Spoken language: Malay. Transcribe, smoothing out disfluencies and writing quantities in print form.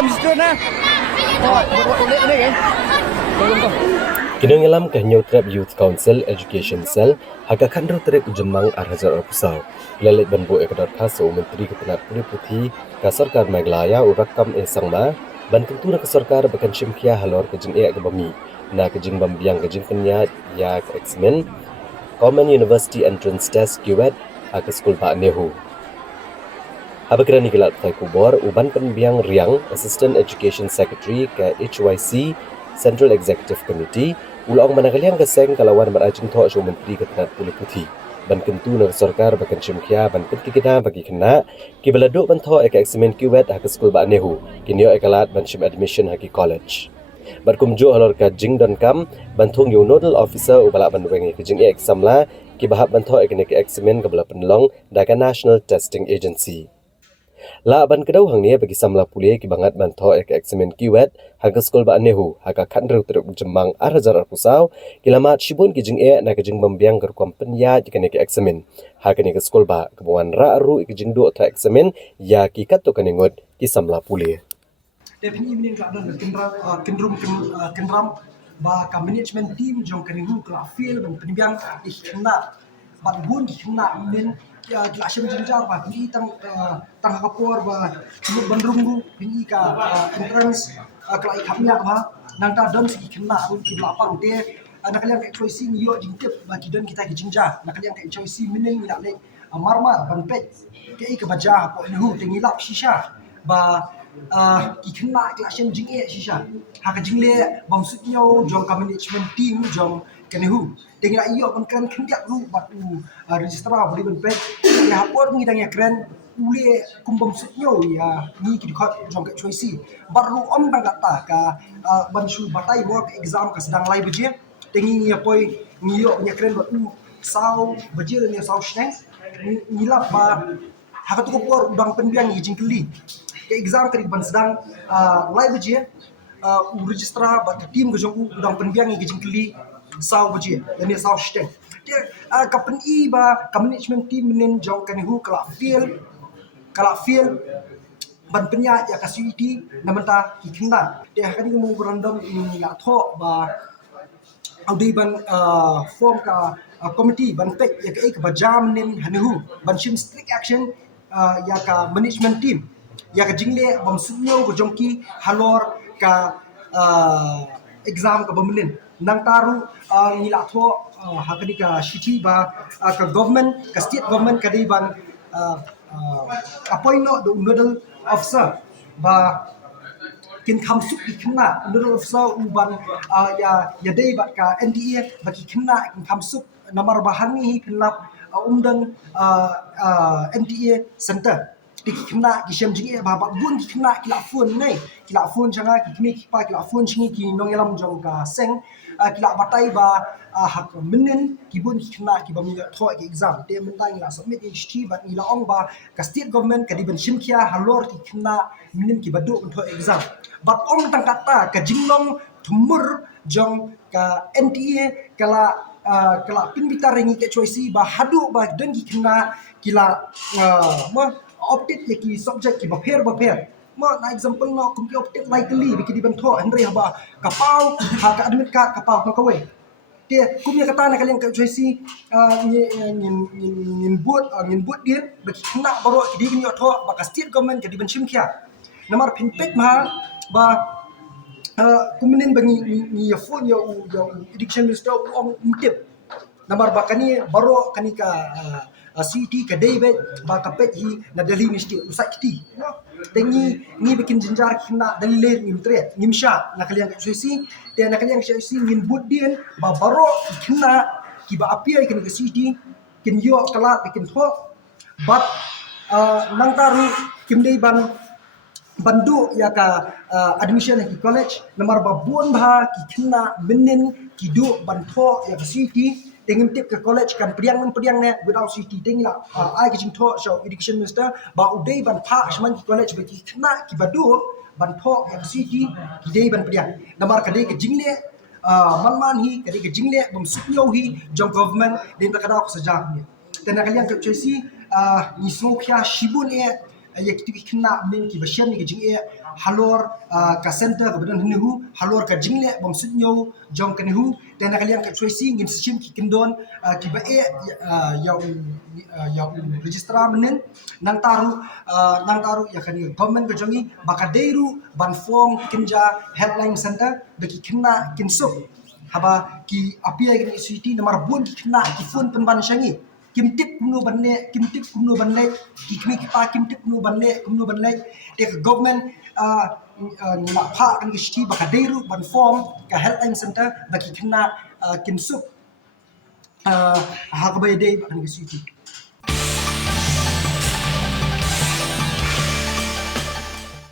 belum situ na. Oh, boleh ni kan? Belum. Kinangalam ka Trap Youth Council Education Cell haga kandro trip jemang arhajar pusau. Lalit banbo ekadar kaso Menteri Ketenat Puri Putih ka Sarkar Meghalaya urakam sangma ban kentura ke sarkar bakan shimkia halor ke jing ke bami na ke jing bambiang ke jing kenya ya ke examen Common University Entrance Test QET ke skul Pak Nehu. Abakira ni gelat kai kubor uban penbiang riang Assistant Education Secretary ke HYC Central Executive Committee ulang managaliang keseng kalawan berajeng tok show Menteri Ketenat Puri Putih ban kentu na sarkar bakan shimkia ban kena bagi kena ki beladuk ban tok ke eksamen QET ke skul Pak Nehu kinyo ekalat ban shim admission haki college. Berkumju halor ka jing dan kam bantung yo nodal officer ubala ban wengi ke jing exam la ki bahap ban tok ke eksamen ke bala penlong da ka National Testing Agency. La ban kedau hang ni bagi samla pulih ki bangat ban tok ke eksamen QET hang ke skul Pak Nehu haka kandru teruk jemang arhajar pusau kilamat shibun ki jing na ke jing bambiang ker kompenya ki ke eksamen haka ni ke skul ba kebuan ra ru ki jing do ta eksamen ya ki kato kanengot ki samla pulih. Definitely keadaan kendram ba ka management team jong kanihu ka feel ban penbiang ikhna bat bun ikhna min ya glasim jinjar ba ni tang kapor ba bandrungu ni ka entrance ka ikhamnya ba nang ta dom si ikhna un ki lapang te nakaliang ka choice yo jingtip ba kidon kita ki jinja nakaliang ka choice minin ila le marmar ban pet ke ka baja po nihu tengilap shisha ba ki kena klasen jing shisha ha ka jingle bam sutyo jong ka management team jong kenehu tengila iyo kan kendiak ru bat registrar beli ben pet ya hapor ngi dang ya kren ule kumbam sutyo ya ni ki khot jong ka choice baru om dang kata ka ban shu batai mo ka exam ka sedang lai beje tengi ya poi ngiyo nya kren bat sau beje ni sau shneng ngilap ba ha ka tu por udang penbiang ni jingkeli ke exam kali ban sedang live je registrar ba team gojong udang penbiang ngi jingkeli sau je dan sau steng dia company ba management team nen jong kan hu kala feel ban penya ya kasuiti namanta kikna dia kan mu random ni la tho ba audi ban form ka committee ban pek ya ke ba jam nen hanu ban shim strict action ya ka management team ya ka jingle bam sunyo ko jongki halor ka exam ka bamlin nang taru ngila tho hakani ka city ba ka government ka state government ka dei ban appoint no nodal officer ba kin khamsuk ikna nodal officer uban ya dei ba ka NDA ba ki kna kin khamsuk namar bahani kenap umdan NDA center di kena ki shem jingi ba bun ki kena ki la phone changa ki kmi ki pa ki la phone chingi ki nong yalam jong ka seng ki la batai ba hak menen ki bun ki kena ki ba mi tho ki exam te men dang la submit HT ba ni la ong ba ka state government ka di ban shim kia halor ki kena menen ki ba do tho exam ba ong tang kata ka jinglong thumur jong ka NTA kala pinbita rengi ke choice ba hadu ba den ki kena kila opted ye ki subject ki baper ma na example no kum ki opted likely bi ki di bantho andre ba kapau ha ka admit ka kapau ka kawe te kum ya kata na kalian ka choice ngin but dia ba ki kena baro ki di ni tho ba ka state government ka di ban shim kya namar pinpek ma ba kuminen bangi ni ya phone ya education minister om tip namar bakani baro kani ka city ka David ba ka pet hi na Delhi ministry usai kiti tengi ni bikin jinjar kina dalile ni tre nimsha na kalian ka suisi te na kalian ka suisi ngin budien ba baro kina ki ba apia kini ka city kin yo kala bikin tho but nang taru kimdei ban bandu ya ka admission ki college namar babun ba ki kina benin ki do bantho ya ka city tengim tip ke college kan priang ne without city tengila ai ki jingtho so education minister ba udai ban pha shman ki college ba ki kina ki badu bantho ya ka city ki dei ban priang namar ka dei ke jingle man hi ka dei ke jingle bam supyo hi jong government den ka da ko sajak ni tena kalian ka chesi ni smokya shibun ya kitu kena min ki bashem ni jing e halor ka center ka badan hnihu halor ka jingle bom sudnyo jong kan hu tena kalian ka tracing in sim ki kindon ki ba e ya registra menen nang taru ya kan government ka jongi bakadeiru ban form kinja headline center beki kena kinsuk haba ki apia ki suiti nomor bun ki kena ki phone penban shangi kim tip kuno banne ki kmi ki pa kim tip kuno banne te government na pha kan ki sti bakadeiru ban form ka healthline center baki kena kinsuk ha ka bay day kan ki suiti